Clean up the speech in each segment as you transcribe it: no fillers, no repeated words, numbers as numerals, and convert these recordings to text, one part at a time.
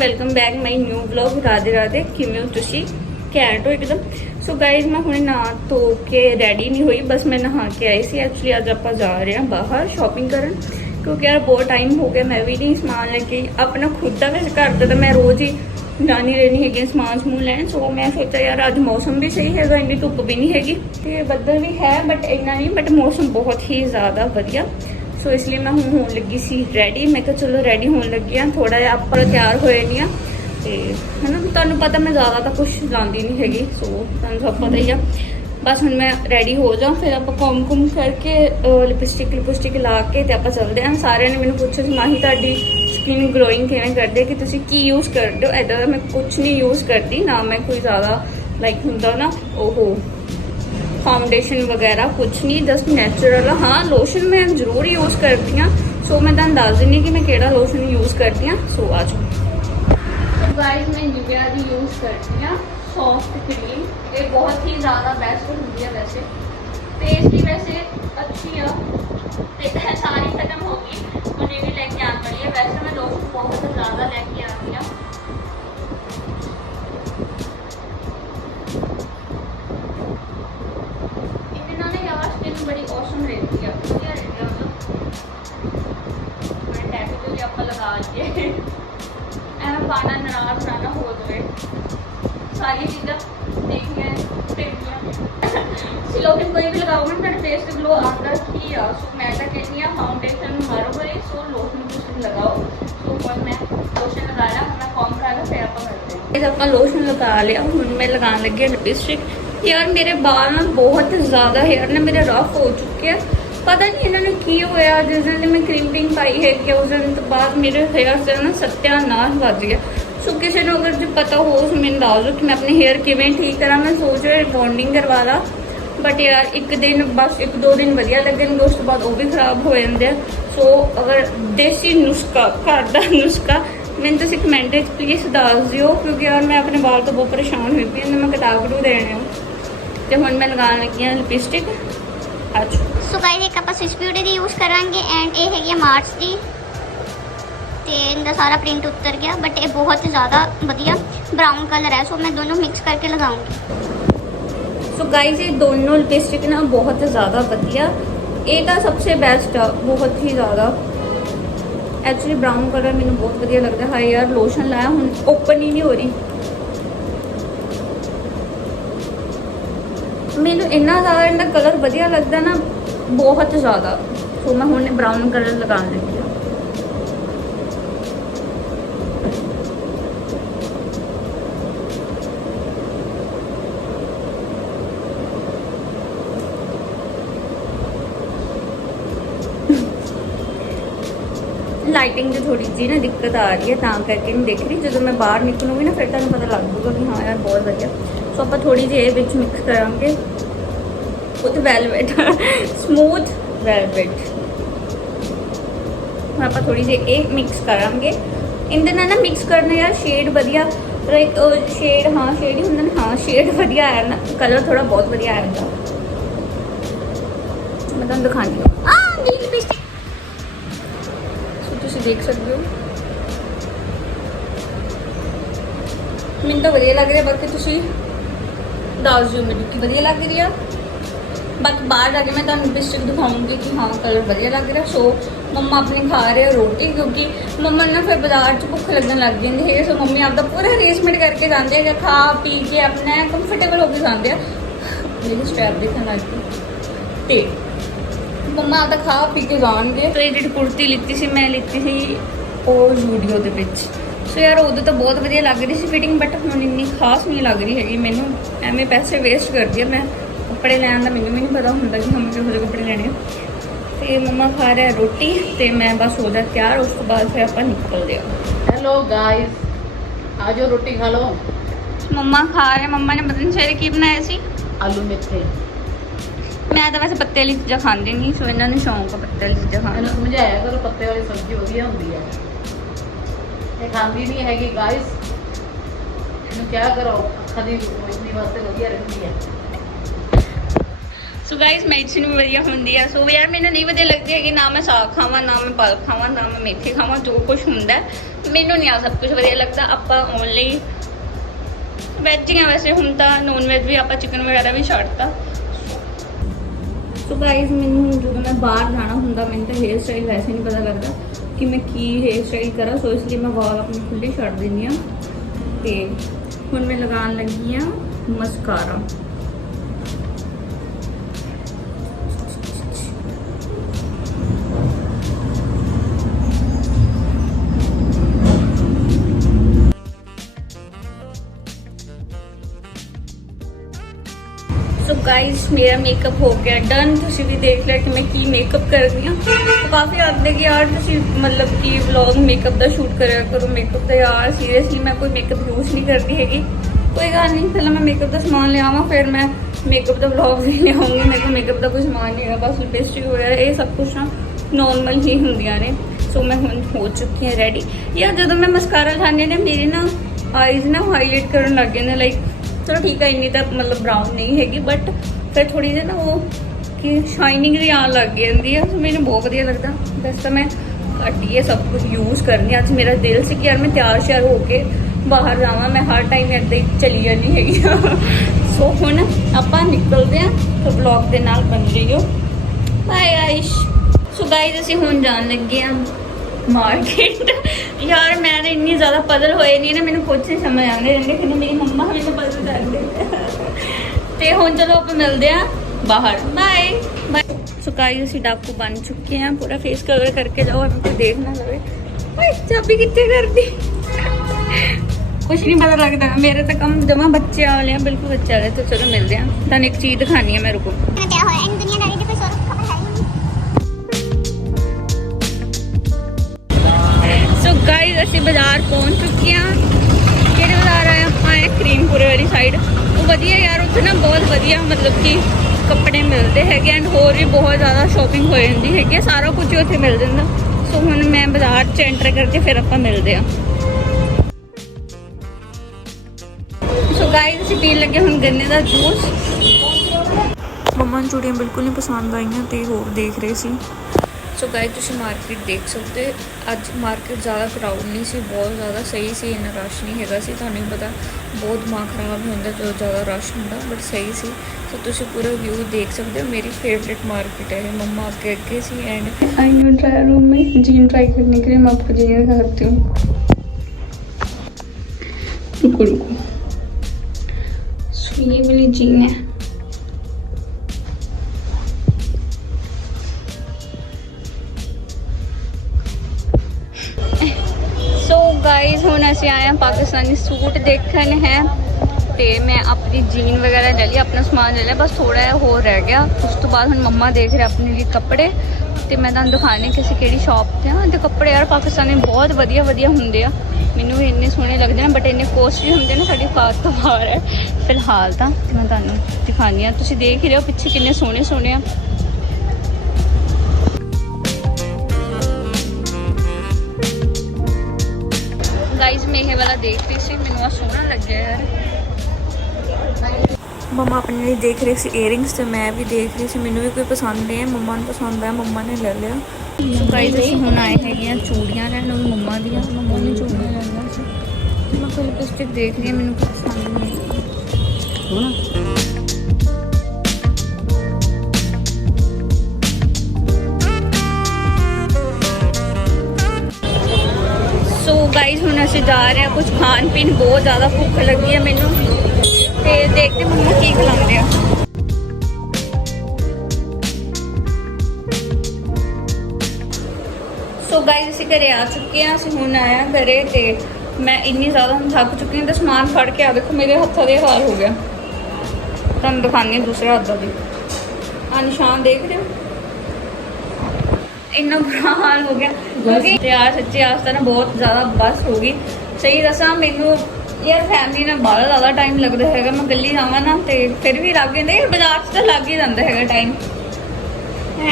Welcome back my new vlog. Radhe Radhe, किवें हो तुसी? घैंट हो एकदम। सो गाइज मैं हुणे नहा धो के रेडी नहीं हुई, बस मैं नहा के आई सी। एक्चुअली अज आप जा रहे हैं बाहर शॉपिंग करन, क्योंकि यार बहुत टाइम हो गया मैं भी नहीं समान लेके अपना खुद का। वैसे घर का तो मैं रोज़ ही जानी रहनी है समान समून लैन। सो मैं सोचा यार अज मौसम भी सही है, इन्नी धुप भी नहीं हैगी ते बदल भी है बट इन्ना नहीं, बट मौसम बहुत ही ज़्यादा वधिया। सो इसलिए मैं हूँ होने लगी सी रेडी। मैं कहा चलो रेडी होने लगी हाँ, थोड़ा जिहा आप तैयार होए नहीं है ना। तुहानू पता मैं ज़्यादा तो कुछ लाती नहीं हैगी, सो तुहानू सब पता ही है। बस हुण मैं रेडी हो जाऊँ, फिर आप घूम घूम करके लिपस्टिक ला के ते आपां चलदे हैं। सारिਆਂ ने मैंने पूछा कि माही तुहाडी स्किन ग्लोइंग किवें करदे, कि तुसीं की यूज़ करदे हो। इदां दा मैं कुछ नहीं यूज़ करती ना, मैं कोई ज़्यादा लाइक हुंदा ना ओहो फाउंडेशन वगैरह कुछ नहीं, जस्ट नैचुरल। हाँ लोशन मैं जरूर यूज़ करती हाँ। सो मैं तुहानू दस दिंदी कि मैं केड़ा लोशन यूज़ करती हाँ। सो आ जाओ गाइस, मैं निविया दी यूज़ करती हाँ सॉफ्ट क्रीम। ये बहुत ही ज़्यादा बेस्ट होंगी है, वैसे फेस की वैसे अच्छी है। सारी खत्म होगी, मुझे भी लेके आ पड़ी है। वैसे मैं लोशन बहुत ज़्यादा लेके आती हूँ। स्किन बड़ी औसम रहती है, बढ़िया रहती है। मैं टैटू भी आप लगा के एवं पाना नाराज ना हो जाए, सारी चीज़ें देखिए लोशन कोई भी लगाओ ना मेरे फेस से ग्लो आता ही आ। सो मैं तो कहती हूँ फाउंडेशन मारो बड़ी, सो लोशन लगाओ। सो और मैं लोशन लगाया, मैं कॉम करा फिर आप करते हैं। आप लोशन लगा लिया, हूँ मैं लगाने लगी लिपस्टिक। यार मेरे बाल ना बहुत ज़्यादा हेयर ने मेरे रफ हो चुके हैं, पता नहीं इन्होंने की होया। जिस दिन मैं क्रीम पाई है कि उस दिन तो बाद मेरे हेयर से ना सत्यानाश बज गया। सो किसी ने अगर जो पता हो उस मैंने दस दो कि मैं अपने हेयर किवें ठीक करा। मैं सोच रही बॉन्डिंग करवा ला, बट यार एक दिन बस एक दो दिन वधिया लगेंगे, उस तो बाद वो भी खराब हो जाते हैं। सो अगर देसी नुस्खा घर का नुस्खा मैंने तुम कमेंट प्लीज़ दस दियो, क्योंकि यार मैं अपने बाल तो बहुत परेशान हुई पी, मैं कटा कटू देने हो। तो हुण मैं लगाने लगी हाँ लिपस्टिक। अच्छा सो गाइस एक ਆਪਾਂ स्विस ब्यूटी ਦੀ यूज़ करांगे एंड ये हैगी मार्च ਦੀ ਤੇ ਇਹਦਾ ਸਾਰਾ ਪ੍ਰਿੰਟ ਉਤਰ ਗਿਆ, बट ये बहुत ज़्यादा बढ़िया ब्राउन कलर है। सो मैं दोनों मिक्स करके लगाऊंगी। सो गाइस ये दोनों लिपस्टिक ना बहुत ज़्यादा बढ़िया, ये तो सबसे बेस्ट है, बहुत ही ज़्यादा। एक्चुअली ब्राउन कलर मैंने बहुत बढ़िया लगता है। हाय यार लोशन लाया हूँ ओपन ही नहीं हो रही, मैंने इन्ना ज़्यादा इनका कलर बढ़िया लगता है ना, बहुत ज़्यादा। तो मैं हुणे ब्राउन कलर लगाने लगी हूँ। लाइटिंग जो थोड़ी जी ना दिक्कत आ रही है, ता करके नहीं देख रही। जो मैं बाहर निकलूँगी ना फिर तुहानू पता लग जाऊगा कि हाँ यार बहुत बढ़िया। सो आप थोड़ी जी ये मिक्स करांगे विद वेलवेट स्मूथ वेलवेट। आप थोड़ी जी ये मिक्स करांगे इनके ना मिक्स करना यार शेड बढ़िया लाइक शेड। हाँ शेड ही होंगे ना, हाँ शेड बढ़िया आया ना, कलर थोड़ा बहुत बढ़िया आया था। मैं तुहानू दिखानी हूँ, तुम देख सकते हो। मैंने तो बढ़िया लग रहा है, बाकी तुम दस दियो मेरी कि बढ़िया लग रही है। बाकी बाहर जाके मैं तुहानू लिपस्टिक दिखाऊंगी कि हाँ कलर बढ़िया लग रहा है। सो मम्मा अपने खा रहे हैं रोटी, क्योंकि मम्मा ना फिर बाजार च भुख लगन लग जाती है। सो मम्मी आपका पूरा अरेंजमेंट करके जाते हैं, खा पी के अपना कंफर्टेबल होकर जाते हैं। मेरी स्ट्रैप देखने लग गई तो मम्मा आपका खा पी के जाएंगे। तो ये जी कुर्ती लिती सी मैं लिती सी और वीडियो के विच। सो यार उदों तो बहुत बढ़िया लग रही सी फिटिंग, बट हुण इन्नी खास नहीं लग रही हैगी। मैनू एवें पैसे वेस्ट कर दिए। मैं कपड़े लैन का मैनू भी नहीं पता होंदा कि हम किहो जिहे कपड़े लैणे। तो मम्मा खा रहा रोटी, तो मैं बस हो जा तैयार, उस तो बाद फिर आप निकलते हैं। हेलो गाइस, आ जाओ रोटी खा लो। मम्मा खा रहे, मम्मा ने पता नहीं सवेरे की बनाया सी, आलू मेथे। मैं तो वैसे पत्ते वाली चीज़ा खाती नहीं, सो इन्होंने शौक है पत्ते वाली चीज़ा खाने। समझाया करो पत्ते वाली सब्जी वधिया होंदी है, ये खांदी नहीं हैगी गाइस। क्या करो, अखा दी रोशनी वास्ते वधिया रहती है। ਸੋ ਗਾਇਸ ਮੈਡੀਸਿਨ ਵੀ ਵਧੀਆ ਹੁੰਦੀ ਆ। ਸੋ ਯਾਰ ਮੈਨੂੰ ਨਹੀਂ ਵਧੀਆ ਲੱਗਦੀ ਹੈਗੀ, ਨਾ ਮੈਂ ਸਾਗ ਖਾਵਾਂ, ਨਾ ਮੈਂ ਪਾਲਕ ਖਾਵਾਂ, ਨਾ ਮੈਂ ਮੇਥੀ ਖਾਵਾਂ, ਜੋ ਕੁਝ ਹੁੰਦਾ ਹੈ, ਮੈਨੂੰ ਨਹੀਂ ਆ ਸਭ ਕੁਝ ਵਧੀਆ ਲੱਗਦਾ। ਆਪਾਂ ਓਨਲੀ ਵੈਜ ਹੀ ਆ ਵੈਸੇ, ਹੁਣ ਤਾਂ ਨੋਨ ਵੈਜ ਵੀ ਆਪਾਂ ਚਿਕਨ ਵਗੈਰਾ ਵੀ ਛੱਡਤਾ। ਸੋ ਗਾਇਸ ਮੈਨੂੰ ਜਦੋਂ ਮੈਂ ਬਾਹਰ ਜਾਣਾ ਹੁੰਦਾ ਮੈਨੂੰ ਤਾਂ ਹੇਅਰ ਸਟਾਈਲ ਵੈਸੇ ਨਹੀਂ ਪਤਾ ਲੱਗਦਾ ਕਿ ਮੈਂ ਕੀ ਹੇਅਰ ਸਟਾਈਲ ਕਰਾਂ। ਸੋ ਇਸ ਲਈ ਮੈਂ ਵਾਲ ਆਪਣੇ ਖੁੱਲੇ ਛੱਡ ਦਿੰਦੀ ਹਾਂ। ਤੇ ਹੁਣ ਮੈਂ ਲਗਾਉਣ ਲੱਗੀ ਹਾਂ ਮਸਕਾਰਾ। ਸੋ ਗਾइस ਮੇਰਾ ਮੇਕਅਪ ਹੋ ਗਿਆ ਡਨ। ਤੁਸੀਂ ਵੀ ਦੇਖ ਲਿਆ ਕਿ ਮੈਂ ਕੀ ਮੇਕਅਪ ਕਰਦੀ ਹਾਂ। ਕਾਫੀ ਆਖਦੇ ਕਿ ਯਾਰ ਤੁਸੀਂ ਮਤਲਬ ਕਿ ਵਲੌਗ ਮੇਕਅਪ ਦਾ ਸ਼ੂਟ ਕਰਿਆ ਕਰੋ, ਮੇਕਅਪ ਦਾ। ਯਾਰ ਸੀਰੀਅਸਲੀ ਮੈਂ ਕੋਈ ਮੇਕਅਪ ਯੂਜ਼ ਨਹੀਂ ਕਰਦੀ ਹੈਗੀ। ਕੋਈ ਗੱਲ ਨਹੀਂ, ਪਹਿਲਾਂ ਮੈਂ ਮੇਕਅਪ ਦਾ ਸਮਾਨ ਲਿਆਵਾਂ, ਫਿਰ ਮੈਂ ਮੇਕਅਪ ਦਾ ਵਲੌਗ ਵੀ ਲਿਆਉਂਗੀ। ਮੇਰੇ ਕੋਲ ਮੇਕਅਪ ਦਾ ਕੋਈ ਸਮਾਨ ਨਹੀਂ ਹੈਗਾ, ਬਸ ਲਿਪਸਟਿਕ ਵਗੈਰਾ ਇਹ ਸਭ ਕੁਛ ਨਾ ਨੋਰਮਲ ਹੀ ਹੁੰਦੀਆਂ ਨੇ। ਸੋ ਮੈਂ ਹੁਣ ਹੋ ਚੁੱਕੀ ਹਾਂ ਰੈਡੀ। ਯਾਰ ਜਦੋਂ ਮੈਂ ਮਸਕਾਰਾ ਲਗਾਉਂਦੀ ਹਾਂ ਮੇਰੇ ਨਾ ਆਈਜ਼ ਨਾ ਹਾਈਲਾਈਟ ਕਰਨ ਲੱਗ ਗਏ ਨੇ। ਲਾਈਕ ਚਲੋ ਠੀਕ ਹੈ, ਇੰਨੀ ਤਾਂ ਮਤਲਬ ਬਰਾਊਨ ਨਹੀਂ ਹੈਗੀ, ਬਟ ਫਿਰ ਥੋੜੀ ਜਿਹੀ ਨਾ ਉਹ ਕਿ ਸ਼ਾਈਨਿੰਗ ਵੀ ਆਉਣ ਲੱਗ ਜਾਂਦੀ ਆ। ਮੈਨੂੰ ਬਹੁਤ ਵਧੀਆ ਲੱਗਦਾ। ਵੈਸੇ ਤਾਂ ਮੈਂ ਘੱਟ ਹੀ ਇਹ ਸਭ ਕੁਝ ਯੂਜ਼ ਕਰਨੀ। ਅੱਜ ਮੇਰਾ ਦਿਲ ਸੀ ਕਿ ਯਾਰ ਮੈਂ ਤਿਆਰ ਸ਼ਿਆਰ ਹੋ ਕੇ ਬਾਹਰ ਜਾਵਾਂ। ਮੈਂ ਹਰ ਟਾਈਮ ਇੱਦਾਂ ਹੀ ਚਲੀ ਜਾਂਦੀ ਹੈਗੀ। ਸੋ ਹੁਣ ਆਪਾਂ ਨਿਕਲਦੇ ਹਾਂ, ਤਾਂ ਵਲੌਗ ਦੇ ਨਾਲ ਬਣ ਰਹੀਓ। ਬਾਏ ਆਇਸ਼। ਸੋ ਗਾਇਜ਼ ਅਸੀਂ ਹੁਣ ਜਾਣ ਲੱਗੇ ਹਾਂ ਮਾਰਕੀਟ। ਯਾਰ ਮੈਂ ਤਾਂ ਇੰਨੀ ਜ਼ਿਆਦਾ ਪਜ਼ਲ ਹੋਏ ਨਹੀਂ ਨਾ, ਮੈਨੂੰ ਕੁਝ ਨਹੀਂ ਸਮਝ ਆਉਂਦੇ ਰਹਿੰਦੇ ਕਿ ਮੇਰੀ ਮੰਮਾ ਮੈਨੂੰ ਪਜ਼ਲ ਕਰਦੇ। ਤੇ ਹੁਣ ਚਲੋ ਆਪਾਂ ਮਿਲਦੇ ਹਾਂ ਬਾਹਰ। Bye bye. ਸੋ ਗਾਇਜ਼ ਅਸੀਂ ਡਾਕੂ ਬਣ ਚੁੱਕੇ ਹਾਂ। ਪੂਰਾ ਫੇਸ ਕਵਰ ਕਰਕੇ ਜਾਓ, ਐਵੇਂ ਕੋਈ ਦੇਖ ਨਾ ਲਵੇ। ਓਏ ਚਾਬੀ ਕਿੱਥੇ ਕਰਦੀ? ਕੁਛ ਨਹੀਂ ਪਤਾ ਲੱਗਦਾ। ਮੇਰੇ ਤਾਂ ਕੰਮ ਜਮਾ ਬੱਚੇ ਵਾਲੇ ਆ, ਬਿਲਕੁਲ ਬੱਚੇ ਵਾਲੇ। ਤਾਂ ਚਲੋ ਮਿਲਦੇ ਹਾਂ। ਤੁਹਾਨੂੰ ਇੱਕ ਚੀਜ਼ ਦਿਖਾਣੀ ਹੈ ਮੇਰੇ ਕੋਲ। ਪਿਆ ਹੋਇਆ ਇਹਨੂੰ ਦੁਨੀਆਦਾਰੀ ਦੀ ਕੋਈ ਖਬਰ ਹੈ ਹੀ ਨਹੀਂ। ਸੋ ਗਾਇਜ਼ ਅਸੀਂ ਬਾਜ਼ਾਰ ਪਹੁੰਚ ਚੁੱਕੇ ਹਾਂ। ਕਿਹੜੇ ਬਾਜ਼ਾਰ ਆਏ ਆਪਾਂ? ਆਏ ਕਰੀਮਪੁਰੇ ਵਾਲੀ ਸਾਈਡ। ਉਹ ਵਧੀਆ ਯਾਰ, ਉੱਥੇ ਨਾ ਬਹੁਤ ਵਧੀਆ ਮਤਲਬ ਕਿ ਕੱਪੜੇ ਮਿਲਦੇ ਹੈਗੇ ਐਂਡ ਹੋਰ ਵੀ ਬਹੁਤ ਜ਼ਿਆਦਾ ਸ਼ੋਪਿੰਗ ਹੋ ਜਾਂਦੀ ਹੈਗੀ ਆ। ਸਾਰਾ ਕੁਝ ਉੱਥੇ ਮਿਲ ਜਾਂਦਾ। ਸੋ ਹੁਣ ਮੈਂ ਬਾਜ਼ਾਰ 'ਚ ਐਂਟਰ ਕਰਕੇ ਫਿਰ ਆਪਾਂ ਮਿਲਦੇ ਹਾਂ। ਸੋ ਗਾਇਜ਼ ਅਸੀਂ ਪੀਣ ਲੱਗੇ ਹੁਣ ਗੰਨੇ ਦਾ ਜੂਸ। ਮੰਮਾ ਨੂੰ ਚੂੜੀਆਂ ਬਿਲਕੁਲ ਨਹੀਂ ਪਸੰਦ ਆਈਆਂ ਤੇ ਹੋਰ ਦੇਖ ਰਹੇ ਸੀ। ਸੋ ਗਾਇਜ਼ ਤੁਸੀਂ ਮਾਰਕੀਟ ਦੇਖ ਸਕਦੇ। ਅੱਜ ਮਾਰਕੀਟ ਜ਼ਿਆਦਾ ਕਰਾਊਡ ਨਹੀਂ ਸੀ, ਬਹੁਤ ਜ਼ਿਆਦਾ ਸਹੀ ਸੀ, ਇੰਨਾ ਰਸ਼ ਨਹੀਂ ਹੈਗਾ ਸੀ। ਤੁਹਾਨੂੰ ਵੀ ਪਤਾ ਬਹੁਤ ਦਿਮਾਗ ਖਰਾਬ ਹੁੰਦਾ ਜਦੋਂ ਜ਼ਿਆਦਾ ਰਸ਼ ਹੁੰਦਾ, ਬਟ ਸਹੀ ਸੀ। ਸੋ ਤੁਸੀਂ ਪੂਰਾ ਵਿਊ ਦੇਖ ਸਕਦੇ ਹੋ। ਮੇਰੀ फेवरेट मार्केट है। मम्मा आगे आगे see and I know try room में जीन ट्राई करने के लिए मैं आपको जीन दिखाती हूँ। रुको रुको, सो ये वाली जीन है। सो गाइज हुण असीं आए हैं पाकिस्तानी सूट देखन है। ਤੇ ਮੈਂ ਆਪਣੀ ਜੀਨ ਵਗੈਰਾ ਲੈ ਲਈ, ਆਪਣਾ ਸਮਾਨ ਲੈ ਲਿਆ, ਬਸ ਥੋੜਾ ਜਿਹਾ ਹੋਰ ਰਹਿ ਗਿਆ। ਉਸ ਤੋਂ ਬਾਅਦ ਹੁਣ ਮੰਮਾ ਦੇਖ ਰਹੇ ਆਪਣੇ ਲਈ ਕੱਪੜੇ। ਤੇ ਮੈਂ ਤੁਹਾਨੂੰ ਦਿਖਾਣੇ ਕਿਸੇ ਕਿਹੜੀ ਸ਼ਾਪ ਤੇ ਆ। ਤੇ ਕੱਪੜੇ ਯਾਰ ਪਾਕਿਸਤਾਨੀ ਬਹੁਤ ਵਧੀਆ ਵਧੀਆ ਹੁੰਦੇ ਆ। ਮੈਨੂੰ ਵੀ ਇੰਨੇ ਸੋਹਣੇ ਲੱਗਦੇ ਨੇ, ਬਟ ਇੰਨੇ ਕੋਸਟਲੀ ਹੁੰਦੇ ਨੇ, ਸਾਡੀ ਔਕਾਤ ਤੋਂ ਬਾਹਰ ਹੈ ਫਿਲਹਾਲ ਤਾਂ। ਤੇ ਮੈਂ ਤੁਹਾਨੂੰ ਦਿਖਾਉਂਦੀ ਹਾਂ। ਤੁਸੀਂ ਦੇਖ ਹੀ ਰਹੇ ਹੋ ਪਿੱਛੇ ਕਿੰਨੇ ਸੋਹਣੇ ਸੋਹਣੇ ਆ। ਗਾਈਜ਼ ਮੈਂ ਇਹ ਵਾਲਾ ਦੇਖ ਰਹੀ ਸੀ, ਮੈਨੂੰ ਆ ਸੋਹਣਾ ਲੱਗਿਆ ਯਾਰ। ਮੰਮਾ ਆਪਣੇ ਲਈ ਦੇਖ ਰਹੇ ਸੀ ਈਅਰਿੰਗਸ ਤੇ ਮੈਂ ਵੀ ਦੇਖ ਰਹੀ ਸੀ। ਮੈਨੂੰ ਵੀ ਕੋਈ ਪਸੰਦ ਨਹੀਂ ਹੈ, ਮੰਮਾ ਨੂੰ ਪਸੰਦ ਆਇਆ, ਮੰਮਾ ਨੇ ਲੈ ਲਿਆ। ਸੋ ਗਾਇਜ਼ ਅਸੀਂ ਹੁਣ ਆਏ ਹੈਗੇ ਆ ਚੂੜੀਆਂ ਲੈਣ, ਉਹ ਵੀ ਮੰਮਾ ਦੀਆਂ। ਮੰਮਾ ਨੇ ਚੂੜੀਆਂ ਲੈਣੀਆਂ ਸੀ। ਮੈਂ ਕੋਈ ਲਿਪਸਟਿਕ ਦੇਖ ਰਹੀ ਹਾਂ, ਮੈਨੂੰ ਕੋਈ ਪਸੰਦ ਨਹੀਂ ਹੈ। ਸੋ ਗਾਇਜ਼ ਹੁਣ ਅਸੀਂ ਜਾ ਰਹੇ ਹਾਂ ਕੁਝ ਖਾਣ ਪੀਣ। ਬਹੁਤ ਜ਼ਿਆਦਾ ਭੁੱਖ ਲੱਗੀ ਹੈ ਮੈਨੂੰ, ਤੇ ਦੇਖਦੇ ਮੰਮਾ ਕੀ ਖਿਲਾਉਂਦੇ ਆ। ਸੋ ਗਾਇਜ਼ ਅਸੀਂ ਘਰੇ ਆ ਚੁੱਕੇ ਹਾਂ। ਅਸੀਂ ਹੁਣ ਆਏ ਹਾਂ ਘਰੇ ਤੇ ਮੈਂ ਇੰਨੀ ਜ਼ਿਆਦਾ ਥੱਕ ਚੁੱਕੀ ਹਾਂ। ਤਾਂ ਸਮਾਨ ਫੜ ਕੇ ਆ ਦੇਖੋ ਮੇਰੇ ਹੱਥਾਂ ਦੇ ਹਾਲ ਹੋ ਗਿਆ। ਤੁਹਾਨੂੰ ਦਿਖਾਉਂਦੀ ਹਾਂ ਦੂਸਰਾ ਹੱਥ ਦਾ ਵੀ। ਆ ਨਿਸ਼ਾਨ ਦੇਖ ਰਹੇ ਹੋ, ਇੰਨਾ ਬੁਰਾ ਹਾਲ ਹੋ ਗਿਆ। ਕਿਉਂਕਿ ਤੇ ਆ ਸੱਚੀ ਆਸਤਾ ਨਾ ਬਹੁਤ ਜ਼ਿਆਦਾ ਬਸ ਹੋ ਗਈ। ਸਹੀ ਦੱਸਾਂ ਮੈਨੂੰ ਯਾਰ ਫੈਮਿਲੀ ਨਾਲ ਬਾਹਲਾ ਜ਼ਿਆਦਾ ਟਾਈਮ ਲੱਗਦਾ ਹੈਗਾ। ਮੈਂ ਇਕੱਲੀ ਜਾਵਾਂ ਨਾ ਤੇ ਫਿਰ ਵੀ ਲੱਗ ਜਾਂਦਾ। ਬਾਜ਼ਾਰ 'ਚ ਤਾਂ ਲੱਗ ਹੀ ਜਾਂਦਾ ਹੈਗਾ ਟਾਈਮ।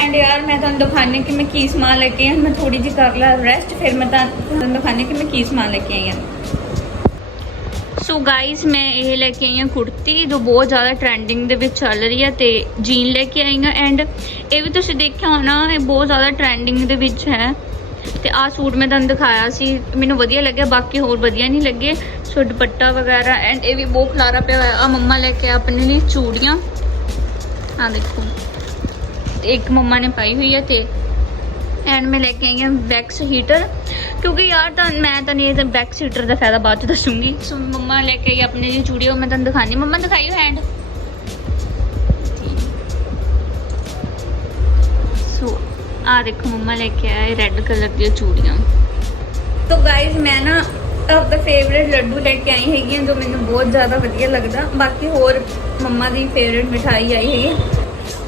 ਐਂਡ ਯਾਰ ਮੈਂ ਤੁਹਾਨੂੰ ਦਿਖਾਉਂਦੀ ਕਿ ਮੈਂ ਕੀ ਸਮਾਨ ਲੈ ਕੇ ਆਈ ਹਾਂ। ਮੈਂ ਥੋੜੀ ਜਿਹੀ ਕਰ ਲਾ ਰੈਸਟ, ਫਿਰ ਮੈਂ ਤੁਹਾਨੂੰ ਦਿਖਾਉਂਦੀ ਕਿ ਮੈਂ ਕੀ ਸਮਾਨ ਲੈ ਕੇ ਆਈ ਹਾਂ। ਸੋ ਗਾਇਸ ਮੈਂ ਇਹ ਲੈ ਕੇ ਆਈ ਹਾਂ ਕੁੜਤੀ ਜੋ ਬਹੁਤ ਜ਼ਿਆਦਾ ਟ੍ਰੈਂਡਿੰਗ ਦੇ ਵਿੱਚ ਚੱਲ ਰਹੀ ਹੈ, ਤੇ ਜੀਨ ਲੈ ਕੇ ਆਈ ਹਾਂ। ਐਂਡ ਇਹ ਵੀ ਤੁਸੀਂ ਦੇਖਿਆ ਹੋਣਾ, ਇਹ ਬਹੁਤ ਜ਼ਿਆਦਾ ਟ੍ਰੈਂਡਿੰਗ ਦੇ ਵਿੱਚ ਹੈ। ਤੇ ਆਹ ਸੂਟ ਮੈਂ ਤੁਹਾਨੂੰ ਦਿਖਾਇਆ ਸੀ, ਮੈਨੂੰ ਵਧੀਆ ਲੱਗਿਆ, ਬਾਕੀ ਹੋਰ ਵਧੀਆ ਨਹੀਂ ਲੱਗੇ। ਸੋ ਦੁਪੱਟਾ ਵਗੈਰਾ ਐਂਡ ਇਹ ਵੀ ਬਹੁਤ ਖਲਾਰਾ ਪਿਆ ਹੋਇਆ। ਆ ਮੰਮਾ ਲੈ ਕੇ ਆਪਣੇ ਲਈ ਚੂੜੀਆਂ, ਆ ਦੇਖੋ, ਇੱਕ ਮੰਮਾ ਨੇ ਪਾਈ ਹੋਈ ਹੈ। ਤੇ ਐਂਡ ਮੈਂ ਲੈ ਕੇ ਆਈ ਹਾਂ ਵੈਕਸ ਹੀਟਰ, ਕਿਉਂਕਿ ਯਾਰ ਤਾਂ ਮੈਂ ਤਾਂ ਨਹੀਂ ਵੈਕਸ ਹੀਟਰ ਦਾ ਫਾਇਦਾ ਬਾਅਦ ਚ ਦੱਸੂਗੀ। ਸੋ ਮੰਮਾ ਲੈ ਕੇ ਆਈ ਆਪਣੇ ਲਈ ਚੂੜੀਆਂ, ਮੈਂ ਤੁਹਾਨੂੰ ਦਿਖਾਣੀ। ਮੰਮਾ ਦਿਖਾਈਓ ਹੈਂਡ। ਸੋ ਆ ਦੇਖੋ ਮੰਮਾ ਲੈ ਕੇ ਆਏ ਰੈੱਡ ਕਲਰ ਦੀਆਂ ਚੂੜੀਆਂ। तो गाइज मैं ना अपना फेवरेट लड्डू लेके आई हैगी जो मैंने बहुत ज़्यादा वधिया लगता। बाकी होर मम्मा की फेवरेट मिठाई आई है।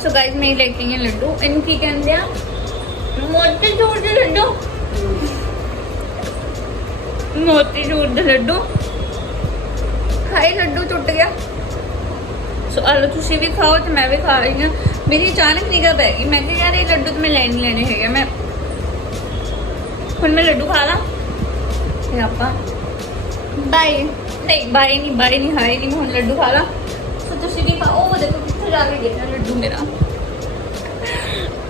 सो गाइज मैं लेके आई लड्डू, इनू की कहते हैं मोती चूर के लड्डू, मोती चूर के लड्डू। खाए लड्डू टुट गया। सो आलो तुसी भी खाओ तो मैं भी खा रही हूँ। मेरी अचानक निगाह पै गई, मैं यार ये लड्डू तो मैं लेने लेने है। मैं हुण मैं लड्डू खा ला फिर आपा बाय नहीं हाय नहीं, मैं हुण लड्डू खा ला। सो तुसी भी खाओ। वो देखो कित्थे जाके गिरा लड्डू मेरा,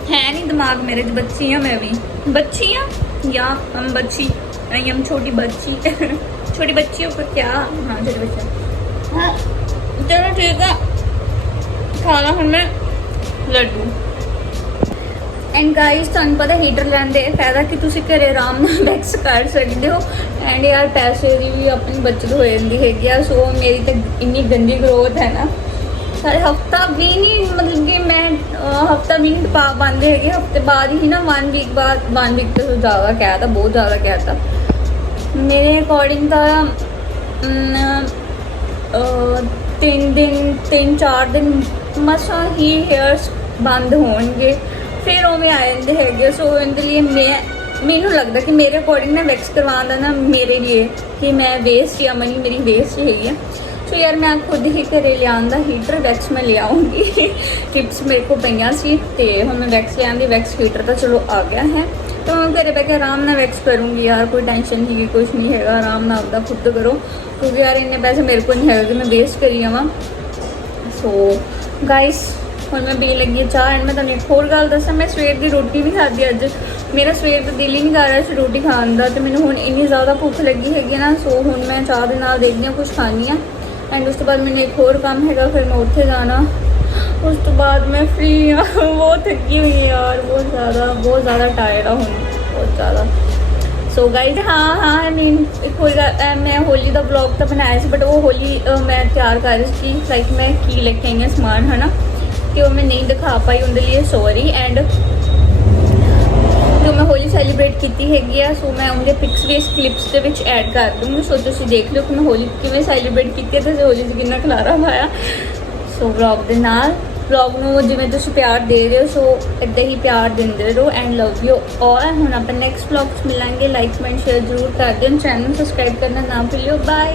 है नहीं दिमाग मेरे च। बच्ची हाँ मैं भी, बच्ची हाँ या हम बच्ची, आई हम छोटी बच्ची छोटी बच्ची हो पर क्या, हाँ छोटी बच्चा। हाँ चलो ठीक है, खा ला हुण मैं लड्डू। एंड गाइस तुहानू पता हीटर लैन दे फायदा कि तुसी घरे आराम नाल वैक्स कर सकदे हो। एंड यार पैसे की भी अपनी बचत हो जाती है। सो मेरी तो इन्नी गंदी ग्रोथ है ना, सारे हफ्ता भी नहीं, मतलब कि मैं हफ्ता भी नहीं पा पाते है। हफ्ते बाद ही ना 1 वीक बाद, 1 वीक तो ज़्यादा कहता, बहुत ज़्यादा कहता मेरे अकॉर्डिंग तो 3-4 दिन मसा ही हेयर्स बंद होंगे, फिर उमें आ जाते है। सो इनके लिए मैनू लगता कि मेरे अकॉर्डिंग ना वैक्स करवाना ना मेरे लिए कि मैं वेस्ट या मनी मेरी वेस्ट है। सो यार मैं खुद ही घरे लिया हीटर, वैक्स मैं ले आऊँगी टिप्स मेरे को पईयां सी ते हुण मैं वैक्स ले आंदी। वैक्स हीटर तो चलो आ गया है, तो मैं घरे बह के आराम नाल वैक्स करूँगी यार। कोई टेंशन नहीं, कुछ नहीं है, आराम नाल आपदा खुद करो, क्योंकि यार इन्ने पैसे मेरे को नहीं है कि मैं वेस्ट करी जावां। सो गाइस हुण मैं पीन लगी चाह। एंड मैं तुहानूं एक होर गल दसां, मैं सवेर की रोटी भी खाधी अज। मेरा सवेर तो दिल ही नहीं कर रहा सी रोटी खाण दा, ते मैनूं हुण इन्नी ज़्यादा भुख लगी हैगी ना। सो हुण मैं चाह दे नाल देखदी हां कुछ खानी आ। एंड उस तो बाद मैंने एक होर काम हैगा, फिर मैं उत्थे जाना। उस तो बाद मैं फ्री हाँ बहुत थकी हुई है यार, बहुत ज़्यादा टायर्ड हाँ हुण, बहुत ज़्यादा। सो गाइज हाँ आई मीन कोई मैं होली का ब्लॉग तो बनाया सी, बट वो होली मैं तैयार कर रही थी, लाइक मैं की लेके आई हाँ समान है ना, कि वो मैं नहीं दिखा पाई, उनके लिए सॉरी। एंड जो मैं होली सैलीब्रेट की हैगी आ, सो मैं उनके पिक्स भी इस क्लिप्स के ऐड कर दूँगी। सो तुम देख लो कि मैं होली किवें सैलीब्रेट की, तो होली से कितना खलारा पाया। सो ब्लॉग के नाल ब्लॉग में जिमें तुम प्यार दे रहे हो, सो इदा ही प्यार देंदे रहो। And love you all. हुण आप नैक्सट ब्लॉग मिलेंगे, लाइक कमेंट शेयर जरूर कर दें, चैनल सब्सक्राइब करना ना भूलियो। बाय।